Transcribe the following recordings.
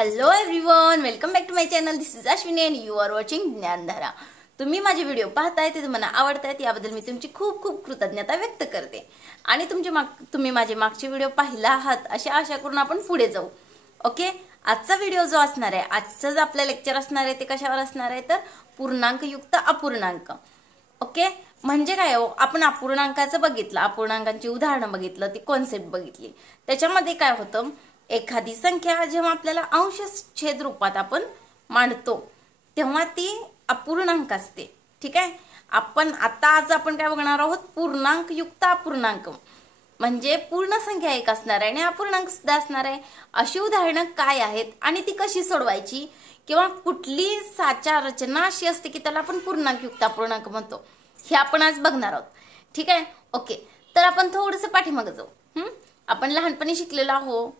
Hello everyone, welcome back to my channel. This is Ashwini and you are watching Gyandhara. तुम्ही माझे video पाहताय ते तुम्हाला आवडतायत याबद्दल मी तुमची खूप खूप कृतज्ञता व्यक्त करते. आणि तुम्ही माझे मागचे व्हिडिओ पाहिला आहात अशी आशा करून आपण पुढे जाऊ. ओके, आजचा व्हिडिओ जो असणार आहे, आजचं जे आपलं लेक्चर असणार आहे ते कशावर असणार आहे तर पूर्णांक युक्त अपूर्णांक. ओके, म्हणजे काय हो, आपण अपूर्णांकाचं बघितलं, अपूर्णांकांची उदाहरणं बघितलं, ती कॉन्सेप्ट बघितली. त्याच्यामध्ये काय होतं, एखादी संख्या जेव्हा आपल्याला अंश छेद रूपात आपण मांडतो तेव्हा ती अपूर्णांक असते. ठीक आहे, आज आपण काय बघणार आहोत, पूर्णांक युक्त अपूर्णांक. म्हणजे पूर्ण संख्या एक असणार आहे आणि अपूर्णांक सुद्धा असणार आहे. अशी उदाहरणं काय आहेत आणि ती कशी सोडवायची, किंवा कुठली साचा रचना अशी असते की त्याला आपण पूर्णांक युक्त अपूर्णांक म्हणतो, हे आपण आज बघणार आहोत. ठीक आहे, ओके. तर आपण थोडंसं पाठीमागे जाऊ. आपण लहानपणी शिकलेलो आहोत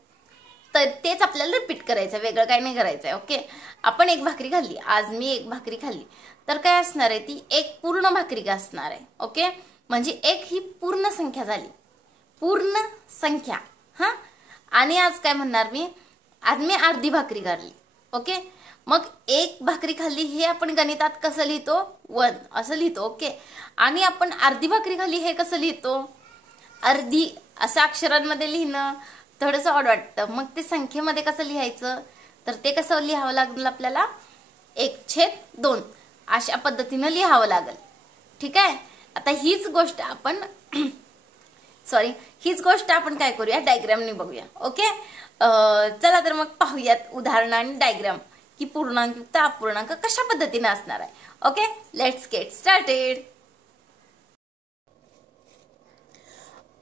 तर तेच आपल्याला रिपीट करायचं, वेगळं काही नाही करायचंय. ओके, आपण एक भाकरी खाल्ली, आज मी एक भाकरी खाल्ली, तर काय असणार आहे, ती एक पूर्ण भाकरी का असणार आहे. ओके, म्हणजे एक ही पूर्ण संख्या झाली, पूर्ण संख्या. हा, आणि आज काय म्हणणार मी, आज मी अर्धी भाकरी खाल्ली. ओके, मग एक भाकरी खाल्ली हे आपण गणितात कसं लिहितो, 1 असं लिहितो. ओके, आणि आपण अर्धी भाकरी खाल्ली हे कसं लिहितो, अर्धी असं अक्षरांमध्ये लिहिणं थोडंसं ऑड वाटतं. मग ते संख्येमध्ये कसं लिहायचं, तर ते कसं लिहावं लागेल आपल्याला, 1/2 अशा पद्धतीनं लिहावं लागेल. ठीक आहे, आता हीच गोष्ट आपण काय करूया, डायग्रामने बघूया. ओके, चला तर मग पाहूयात उदाहरण आणि डायग्राम की पूर्णांक युक्त अपूर्णांक कशा पद्धतीने असणार आहे. Okay, let's get started.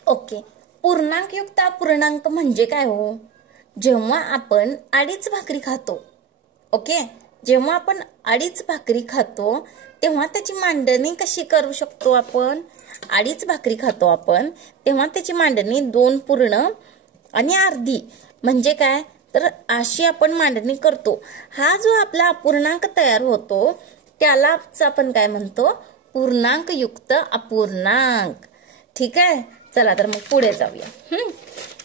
Okay, पूर्णांक युक्त अपूर्णांक म्हणजे काय हो, जेव्हा आपण अडीच भाकरी खातो. ओके, जेव्हा आपण अडीच भाकरी खातो तेव्हा त्याची मांडणी कशी करू शकतो आपण, अडीच भाकरी खातो आपण तेव्हा त्याची मांडणी 2 पूर्ण आणि अर्धी म्हणजे काय, तर अशी आपण मांडणी करतो. हा जो आपला अपूर्णांक तयार होतो त्यालाच आपण काय म्हणतो, पूर्णांक युक्त अपूर्णांक. ठीक आहे, चला तर मग पुढे जाऊया.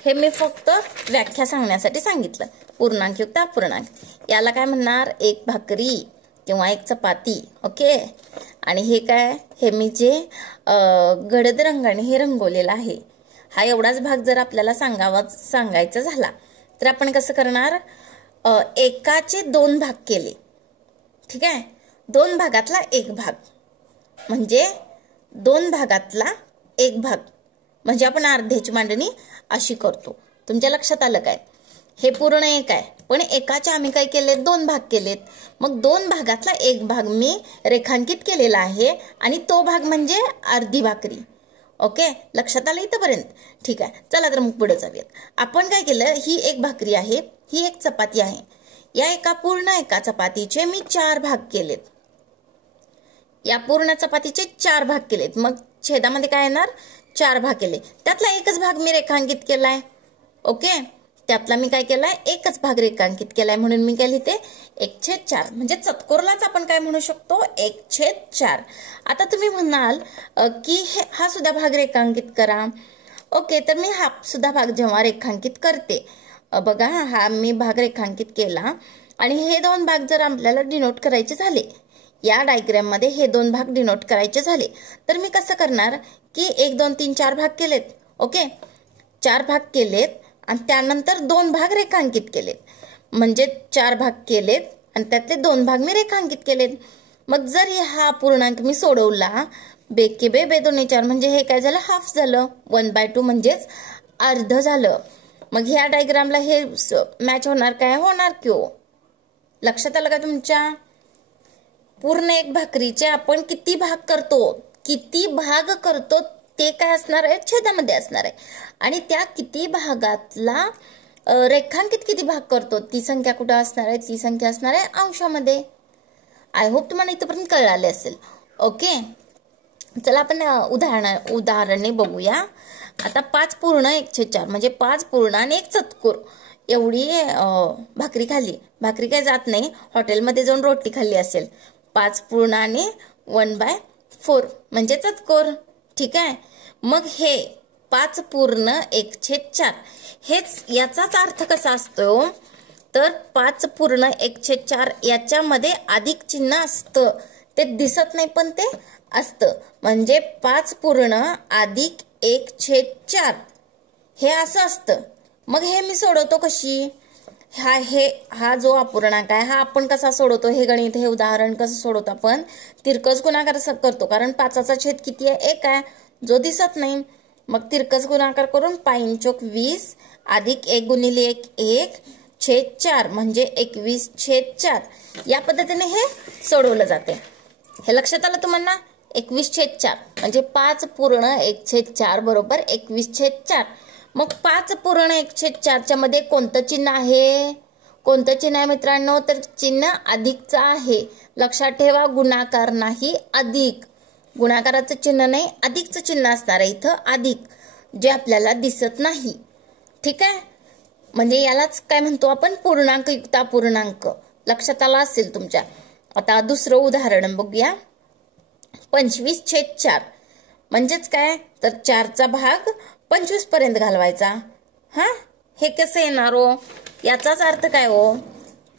हे मी फक्त व्याख्या सांगण्यासाठी सांगितलं. पूर्णांक युक्त अपूर्णांक याला काय म्हणणार, एक भाकरी किंवा एक चपाती. ओके, आणि हे काय, हे मी जे गडद रंगाने हे रंगवलेलं आहे, हा एवढाच भाग जर आपल्याला सांगायचा झाला तर आपण कसं करणार, एकाचे 2 भाग केले. ठीक आहे, 2 भागातला एक भाग म्हणजे 2 भागातला एक भाग म्हणजे आपण अर्ध्याची मांडणी अशी करतो. तुमच्या लक्षात आलं काय, हे पूर्ण एक आहे पण एकाचे आम्ही काय केले, 2 भाग केलेत. मग 2 भागातला एक भाग मी रेखांकित केलेला आहे आणि तो भाग म्हणजे अर्धी भाकरी. ओके, लक्षात आलं इथपर्यंत. ठीक आहे, चला तर मग पुढे जाऊयात. आपण काय केलं, ही एक भाकरी आहे, ही एक चपाती आहे, या एका चपातीचे मी 4 भाग केलेत. या पूर्ण चपातीचे 4 भाग केलेत. मग छेदामध्ये काय येणार, 4 भाग केले, त्यातला एकच भाग मी रेखांकित केलाय. ओके, त्यातला मी काय केलाय, एकच भाग रेखांकित केलाय, म्हणून मी काय लिहिते, 1/4 म्हणजे चतकोरलाच आपण काय म्हणू शकतो, 1/4. आता तुम्ही म्हणाल की हा सुद्धा भाग रेखांकित करा. ओके, तर मी हा सुद्धा भाग जेव्हा रेखांकित करते, बघा हा मी भाग रेखांकित केला आणि हे 2 भाग जर आपल्याला डिनोट करायचे झाले, या डायग्राम मध्ये हे 2 भाग डिनोट करायचे झाले तर मी कसं करणार की 1 2 3 4 भाग केलेत. ओके, 4 भाग केलेत आणि त्यानंतर 2 भाग रेखांकित केलेत, म्हणजे 4 भाग केलेत आणि त्यातले 2 भाग मी रेखांकित केलेत. मग जर हा पूर्णांक मी सोडवला, बेके बे बे 2 4 म्हणजे हे काय झालं, हाफ झालं, 1/2 म्हणजेच अर्ध झालं. मग ह्या डायग्रामला हे मॅच होणार, काय होणार क्यू. लक्षात आलं का तुमच्या, पूर्ण एक भाकरीचे आपण किती भाग करतो ते काय असणार आहे, छेदामध्ये असणार आहे. आणि त्या किती भागातला रेखांकित किती भाग करतो ती संख्या कुठं असणार आहे, ती संख्या असणार आहे अंशामध्ये. आय होप तुम्हाला इथपर्यंत कळाले असेल. ओके, चला आपण उदाहरणे बघूया. आता 5 पूर्ण 1/4 म्हणजे 5 पूर्ण आणि 1 चतकोर एवढी भाकरी खाल्ली. भाकरी काय जात नाही, हॉटेलमध्ये जाऊन रोटी खाल्ली असेल. 5 पूर्ण आणि 1/4 म्हणजे चतकोर. ठीक आहे, मग हे 5 पूर्ण 1/4 हेच याचाच अर्थ कसा असतो, तर 5.1/4 याच्यामध्ये अधिक चिन्ह असतं, ते दिसत नाही पण ते असतं. म्हणजे 5.1/4 हे असं असतं. मग हे मी सोडवतो कशी? हा जो अपूर्णांक आहे हा आपण कसा सोडवतो? हे गणित, हे उदाहरण कसं सोडवतो आपण? तिरकस गुणाकार करतो, कारण 5चा छेद किती आहे? 1 आहे, जो दिसत नाही. मग तिरकस गुणाकार करून 5×20 अधिक 1 गुणिले 1/4 म्हणजे 21/4 या पद्धतीने हे सोडवलं जाते. हे लक्षात आलं तुम्हाला? 21/4 म्हणजे 5.1/4 बरोबर 21/4. मग 5.1/4 मध्ये कोणतं चिन्ह आहे? कोणतं चिन्ह आहे मित्रांनो? तर चिन्ह अधिकचं आहे. लक्षात ठेवा, गुणाकार नाही, अधिक. गुणाकाराचं चिन्ह नाही, अधिकचं चिन्ह असणार आहे इथं, अधिक, जे आपल्याला दिसत नाही. ठीक आहे, म्हणजे यालाच काय म्हणतो आपण? पूर्णांकयुक्त अपूर्णांक. लक्षात आला असेल तुमच्या. आता दुसरं उदाहरण बघूया. 25/4 म्हणजेच काय? तर 4चा भाग 25 पर्यंत घालवायचा. हे कसं येणार हो? याचाच अर्थ काय हो?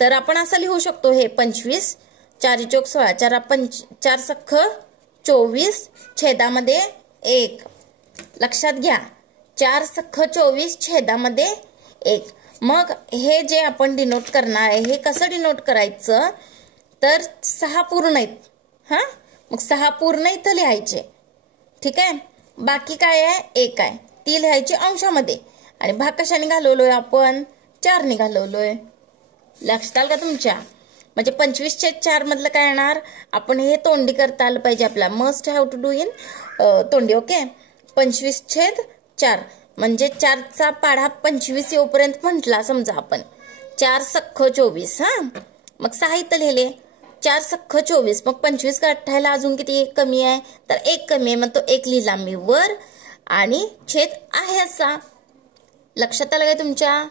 तर आपण असं लिहू शकतो, हे 25, 4×16, 4 सख्ख 24 छेदामध्ये 1. लक्षात घ्या, 4 सख्ख 24 छेदामध्ये 1. मग हे जे आपण डिनोट करणार आहे, हे कसं डिनोट करायचं? तर 6 पूर्ण आहेत. मग 6 पूर्ण इथं लिहायचे. ठीक आहे, बाकी काय आहे? 1 आहे, ती लिहायची अंशामध्ये. आणि भाग कशाने घालवलोय आपण? 4ने घालवलोय. लक्षात आलं का तुमच्या? म्हणजे 25/4 मधलं काय येणार? आपण हे तोंडी करता आलं पाहिजे आपल्याला. Must have to do in तोंडी. ओके, 25/4 म्हणजे 4चा पाढा 25 येऊपर्यंत म्हटला समजा आपण. 4 सख्ख 24. मग 6 इथं लिहिले. 4 सख्ख 24. मग 25 गाठायला अजून किती 1 कमी आहे? तर 1 कमी आहे, मग तो 1 लिहिला मी वर आणि छेद आहे असा. लक्षात आलं काय तुमच्या?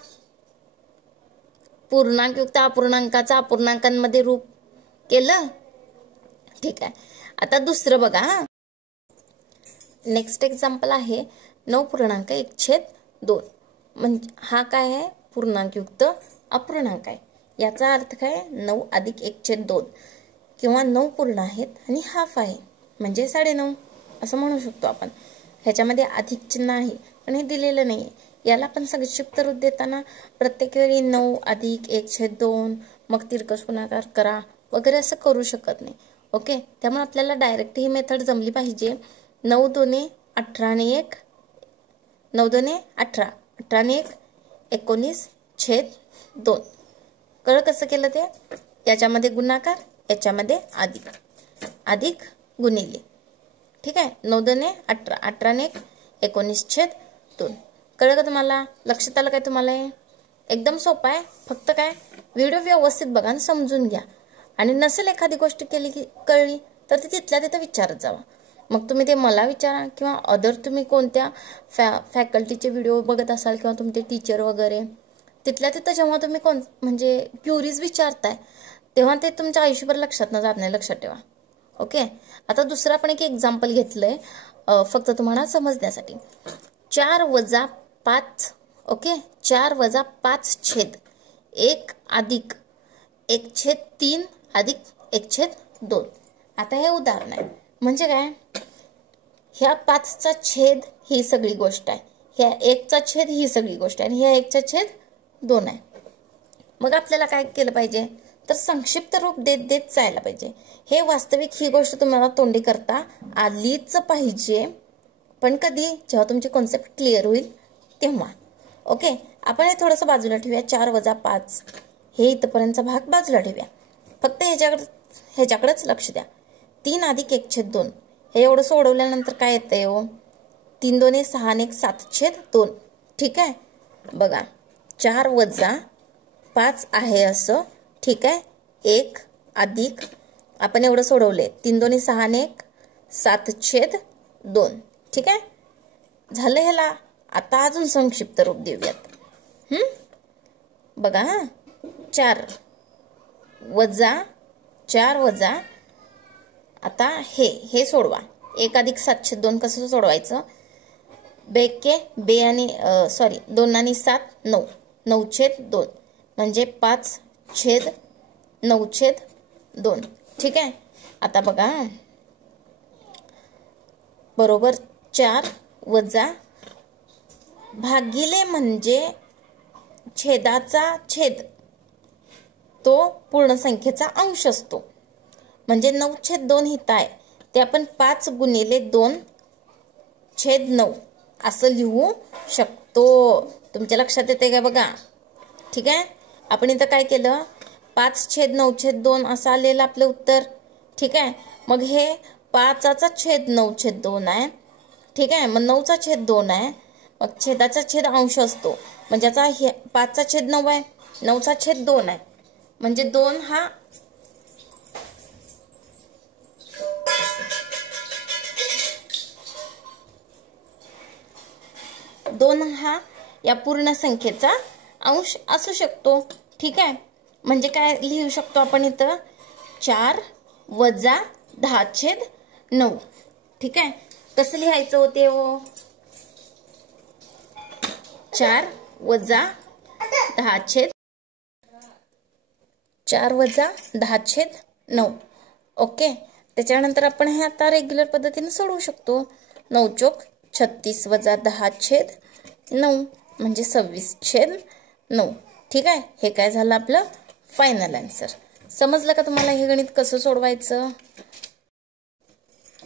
पूर्णांकयुक्त अपूर्णांकाचा अपूर्णांकांमध्ये रूप केलं. ठीक आहे, आता दुसरं बघा. नेक्स्ट एक्झाम्पल आहे 9.1/2. म्हणजे हा काय आहे? पूर्णांकयुक्त अपूर्णांक आहे. याचा अर्थ काय? 9 अधिक 1/2 किंवा 9 पूर्ण आहेत आणि हाफ आहे म्हणजे 9.5 असं म्हणू शकतो आपण. ह्याच्यामध्ये अधिक चिन्ह आहे पण हे दिलेलं नाही. याला पण संक्षिप्त रूप देताना प्रत्येक वेळी 9 अधिक 1/2 मग तिरकस गुणाकार करा वगैरे असं करू शकत नाही. ओके, त्यामुळे आपल्याला डायरेक्ट ही मेथड जमली पाहिजे. 9 2 18 आणि 1 9 2 18 18 आणि 1 19/2. कळ कसं केलं ते? याच्यामध्ये गुणाकार, याच्यामध्ये अधिक, अधिक गुणिले. ठीक आहे, 9 2 18 18 आणि 1 19/2. कळलं का तुम्हाला? लक्षात आलं काय तुम्हाला? एकदम सोपं आहे. फक्त काय, व्हिडिओ व्यवस्थित बघा आणि समजून घ्या. आणि नसेल एखादी गोष्ट केली की कळली तर ती तिथल्या तिथं विचारत जावा. मग तुम्ही ते मला विचारा किंवा अदर तुम्ही कोणत्या फॅकल्टीचे व्हिडिओ बघत असाल किंवा तुमचे टीचर वगैरे, तिथल्या तिथं जेव्हा तुम्ही म्हणजे क्युरीज विचारताय तेव्हा ते तुमच्या आयुष्यभर लक्षात न जात नाही. लक्षात ठेवा. ओके, आता दुसरं आपण एक एक्झाम्पल घेतलंय फक्त तुम्हाला समजण्यासाठी. 4 - 5. ओके, 4 - 5 छेद 1 अधिक 1/3 अधिक 1/2. आता हे उदाहरण आहे. म्हणजे काय? ह्या 5चा छेद ही सगळी गोष्ट आहे, ह्या 1चा छेद ही सगळी गोष्ट आहे आणि ह्या 1चा छेद 2 आहे. मग आपल्याला काय केलं पाहिजे? तर संक्षिप्त रूप देत देत जायला पाहिजे. हे वास्तविक ही गोष्ट तुम्हाला तोंडी करता आलीच पाहिजे, पण कधी? जेव्हा तुमची कॉन्सेप्ट क्लिअर होईल तेव्हा. ओके, आपण हे थोडंसं बाजूला ठेवूया. 4 - 5 हे इथपर्यंतचा भाग बाजूला ठेवूया. फक्त ह्याच्याकडेच लक्ष द्या. 3 अधिक 1/2 हे एवढं सोडवल्यानंतर काय येतंय हो? 3 2 6 आणि 1 7/2. ठीक आहे, बघा 4 - 5 आहे असं. ठीक आहे, 1 अधिक आपण एवढं सोडवले 3 2 6 आणि 1 7/2. ठीक आहे, झालं ह्याला. आता अजून संक्षिप्त रूप देऊयात. बघा 4 वजा आता हे सोडवा. 1 अधिक 7/2 कसं सोडवायचं? बे आणि 2 आणि 7 9 9/2 म्हणजे 5/9/2. ठीक आहे. आता बघा बरोबर 4 वजा भागिले म्हणजे छेदाचा छेद तो पूर्ण संख्येचा अंश असतो. म्हणजे 9/2 हिता आहे ते आपण 5 गुणिले 2/9 असं लिहू शकतो. तुमच्या लक्षात येते का बघा. ठीक आहे. आपण इथं काय केलं 5/9/2 असं आलेलं आपलं उत्तर. ठीक आहे. मग हे 5/9/2 आहे. ठीक आहे. मग 9/2 आहे. मग छेदाचा छेद अंश असतो म्हणजे आता हे 5/9 आहे 9/2 आहे म्हणजे 2 हा या पूर्ण संख्येचा अंश असू शकतो. ठीक आहे. म्हणजे काय लिहू शकतो आपण इथं 4 वजा 10/9. ठीक आहे. कसं लिहायचं होते हो 4 वजा 10/9. ओके. त्याच्यानंतर आपण हे आता रेग्युलर पद्धतीने सोडवू शकतो. 9×36 वजा 10/9 म्हणजे 26/9. ठीक आहे. हे काय झालं आपलं फायनल आन्सर. समजलं का तुम्हाला हे गणित कसं सोडवायचं.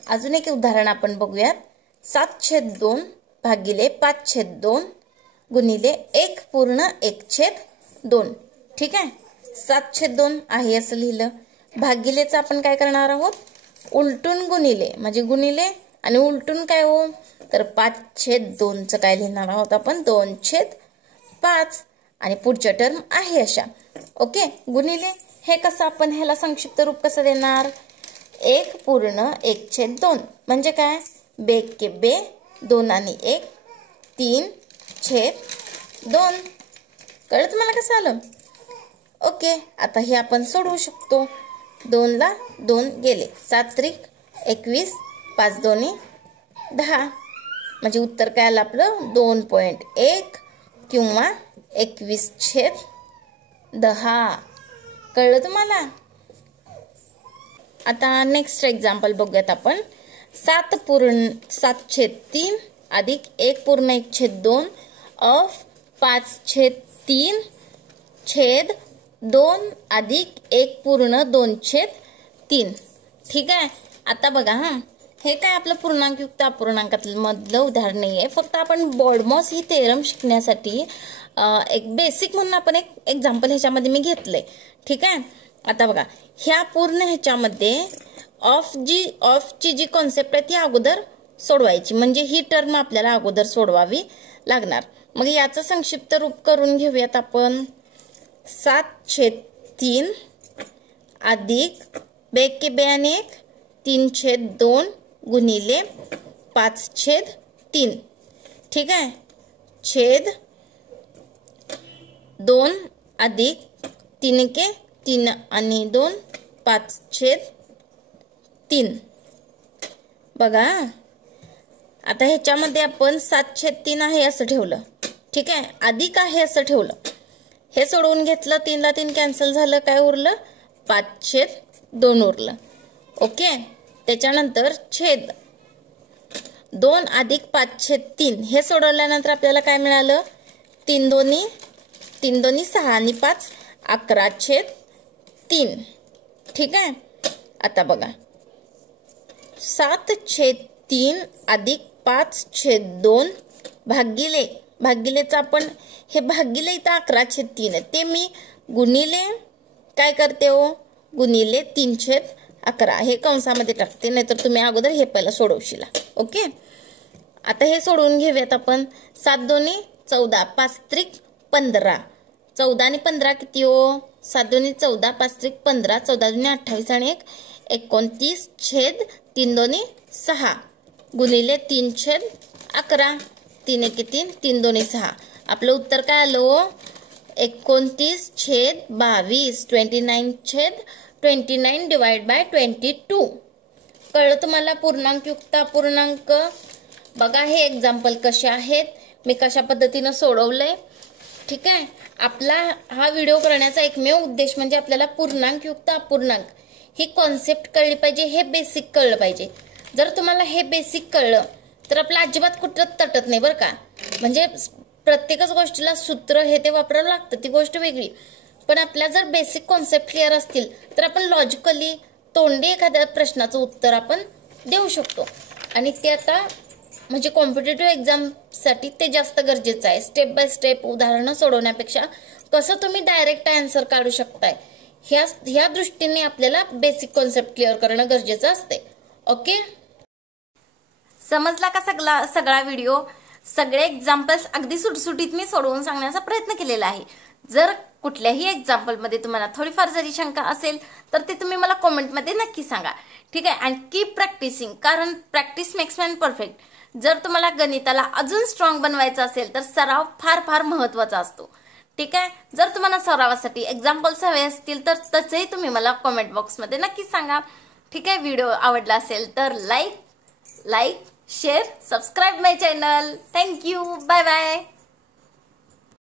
अजून एक उदाहरण आपण बघूयात. 7/2 भागिले 5/2 गुणिले 1/1/2. ठीक आहे. 7/2 आहे असं लिहिलं. भागिलेचं आपण काय करणार आहोत उलटून गुणिले म्हणजे गुणिले आणि उलटून काय हो तर 5/2चं काय लिहिणार आहोत आपण 2/5 आणि पुढच्या टर्म आहे अशा. ओके. गुणिले हे कसं आपण ह्याला संक्षिप्त रूप कसं देणार 1/1/2 म्हणजे काय 2 2 आणि 1 3/2. कळलं तुम्हाला कसं आलं. ओके. आता हे आपण सोडवू शकतो. 2 ला 2 गेले 7×3=21 5×2=10 म्हणजे उत्तर काय आलं आपलं 2.1 किंवा 21/10. कळलं तुम्हाला. आता नेक्स्ट एक्झाम्पल बघूयात आपण. 7/3 अधिक 1/1/2 ऑफ 5/3/2 अधिक 1/2/3. ठीक आहे. आता बघा हे काय आपलं पूर्णांकयुक्त अपूर्णांकामधलं उदाहरण नाही आहे. फक्त आपण बॉडमॉस ही थेरम शिकण्यासाठी एक बेसिक म्हणून आपण एक एक्झाम्पल ह्याच्यामध्ये मी घेतलंय. ठीक आहे. आता बघा ह्या पूर्ण ह्याच्यामध्ये ऑफची जी कॉन्सेप्ट आहे ती अगोदर सोडवायची म्हणजे ही टर्म आपल्याला अगोदर सोडवावी लागणार. मग याचं संक्षिप्त रूप करून घेऊयात आपण. 7/3 अधिक 2 आणि 1 3/2 गुणिले 5/3. ठीक आहे. छेद 2 अधिक 3 आणि 2 5/3. बघा आता ह्याच्यामध्ये आपण 7/3 आहे असं ठेवलं. ठीक आहे. अधिक आहे असं ठेवलं. हे सोडवून घेतलं 3 ला 3 कॅन्सल झालं काय उरलं 5/2 उरलं. ओके. त्याच्यानंतर छेद 2 अधिक 5/3 हे सोडवल्यानंतर आपल्याला काय मिळालं 3 2 6 आणि 5 11/3. ठीक आहे. आता बघा 7/3 अधिक 5/2 भागिलेचं आपण हे भागिले इथं 11/3 आहे ते मी गुणिले काय करते हो गुणिले 3/11 हे कंसामध्ये टाकते नाहीतर तुम्ही अगोदर हे पहिलं सोडवशीला. ओके. आता हे सोडवून घेऊयात आपण. 7 2 14 5 त्रिक 15 14 आणि 15 किती हो 7 2 14 5 त्रिक 15 14 2 28 आणि 1 29/3 2 6 गुणिले 3/11 3 1 3 3 2 6. आपलं उत्तर काय आलं हो 29/22 29/29 /22. कळलं तुम्हाला पूर्णांकयुक्त अपूर्णांक. बघा हे एक्झाम्पल कसे आहेत मी कशा पद्धतीनं सोडवलंय. ठीक आहे. आपला हा व्हिडिओ करण्याचा एकमेव उद्देश म्हणजे आपल्याला पूर्णांकयुक्त अपूर्णांक ही कॉन्सेप्ट कळली पाहिजे, हे बेसिक कळलं पाहिजे. जर तुम्हाला हे बेसिक कळलं तर आपलं अजिबात कुठं तटत नाही बरं का. म्हणजे प्रत्येकच गोष्टीला सूत्र हे ते वापरावं लागतं, ती गोष्ट वेगळी. पण आपल्या जर बेसिक कॉन्सेप्ट क्लिअर असतील तर आपण लॉजिकली तोंडी एखाद्या प्रश्नाचं उत्तर आपण देऊ शकतो. आणि ते आता म्हणजे कॉम्पिटेटिव्ह एक्झामसाठी ते जास्त गरजेचं आहे. स्टेप बाय स्टेप उदाहरणं सोडवण्यापेक्षा कसं तुम्ही डायरेक्ट आन्सर काढू शकताय ह्या दृष्टीने आपल्याला बेसिक कॉन्सेप्ट क्लिअर करणं गरजेचं असते. ओके, समजला का सगळा व्हिडिओ? सगळे एक्झाम्पल्स अगदी सुटसुटीत मी सोडवून सांगण्याचा प्रयत्न केलेला आहे. जर कुठल्याही एक्झाम्पलमध्ये तुम्हाला थोडीफार जरी शंका असेल तर ते तुम्ही मला कॉमेंटमध्ये नक्की सांगा. ठीक आहे. अँड कीप प्रॅक्टिसिंग, कारण प्रॅक्टिस मेक्स मॅन परफेक्ट. जर तुम्हाला गणिताला अजून स्ट्रॉंग बनवायचं असेल तर सराव फार फार महत्वाचा असतो. ठीक आहे. जर तुम्हाला सरावासाठी एक्झाम्पल्स हवे असतील तर तसेही तुम्ही मला कॉमेंट बॉक्समध्ये नक्की सांगा. ठीक आहे. व्हिडिओ आवडला असेल तर like, share, subscribe my channel. Thank you. Bye bye.